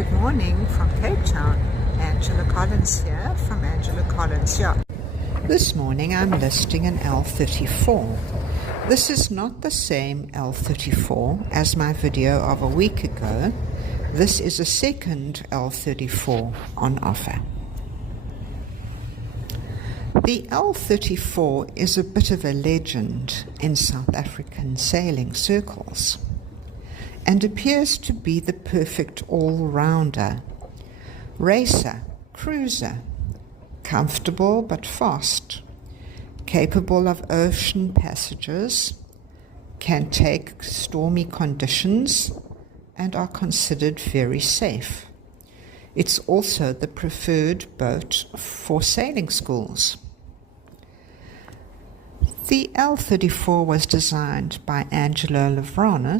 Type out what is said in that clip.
Good morning from Cape Town. Angela Collins here from Angela Collins Yachts. This morning I'm listing an L34. This is not the same L34 as my video of a week ago. This is a second L34 on offer. The L34 is a bit of a legend in South African sailing circles and appears to be the perfect all-rounder. Racer, cruiser, comfortable but fast, capable of ocean passages, can take stormy conditions, and are considered very safe. It's also the preferred boat for sailing schools. The L34 was designed by Angelo Lavranis